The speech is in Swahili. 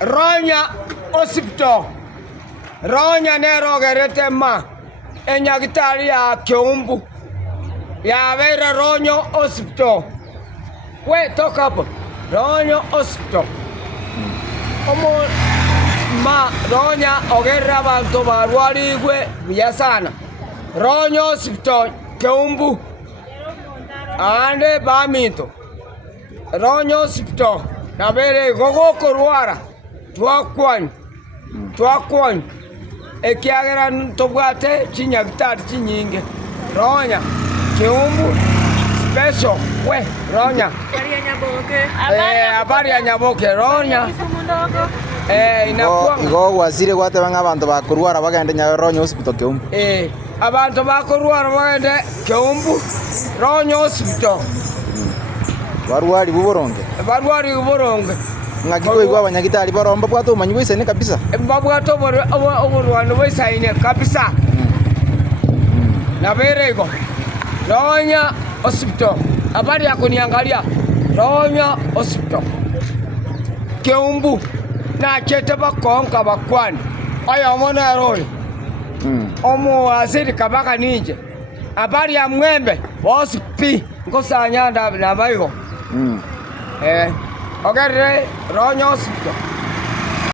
Ronya Hospital. Ronya nerogerete ma enyagitari ya Kiumbu. Ya vera Ronya Hospital. We toka hapo. Ronya Hospital. Omo ma Ronya ogera abantu barwaligwe biya sana. Ronya Hospital Kiumbu. Ande baminto. Ronya Hospital. Na bere gogo kurwara. Twakwany. Ekiagera tobwate chinyagitari chinyinge. Ronya Kiumbu special we Ronya. Habari ya Nyaboke Ronya. Inakuwa ngo wazire gwate banga abantu bakurwara bagende nya Ronya Hospital Kiumbu. Abantu bakurwara bagende Kiumbu Ronya Hospital. Barwari buboronge. Ngakiko igwa abanyagitari baromba bwato umanyi wese ne kabisa. Babwato oborwano wese ine kabisa. Na berego. Ronya Hospital. Habari ya kuniangalia. Ronya Hospital. Kiumbu na chete bakonka bakwani. Aya mona royo. Omo asiri kabaka ninje. Habari ya Mwembe. Hospi. Ngosanyanda na bayigo. Ogere Ronya Hospital.